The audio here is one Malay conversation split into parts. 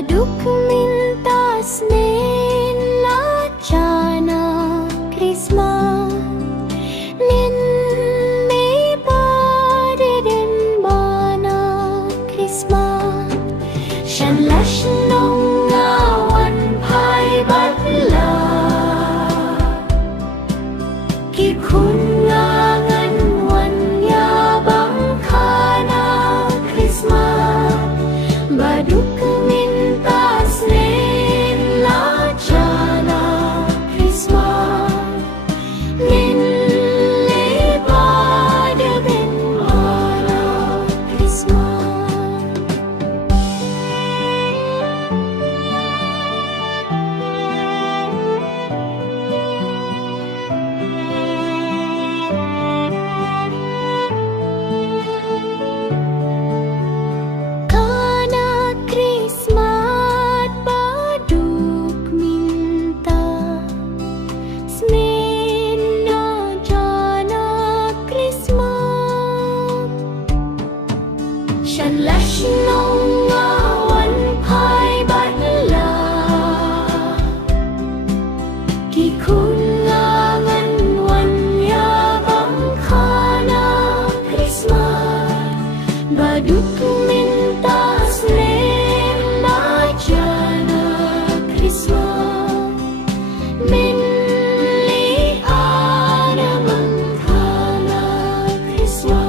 Baduk mintas nin lacana Krisma nin mi padeden bana Krisma Shan lash nong ngawan pai batla Ki kun ngangan wan ya bang khana Krisma Baduk mintas nin lacana Krisma nin lepadeden bana Krisma Shan lash nong ngawan pai batla Ki kun ngangan wan ya bang khana Krisma Baduk mintas nin lacana Krisma Min li ada bang khana Krisma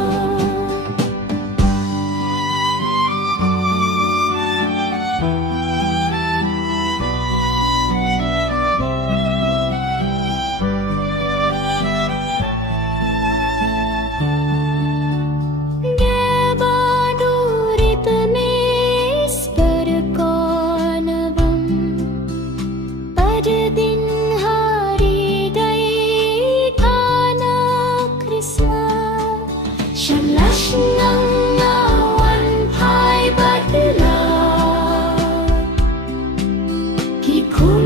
Shan lash nang ngawan pai batla Ki kun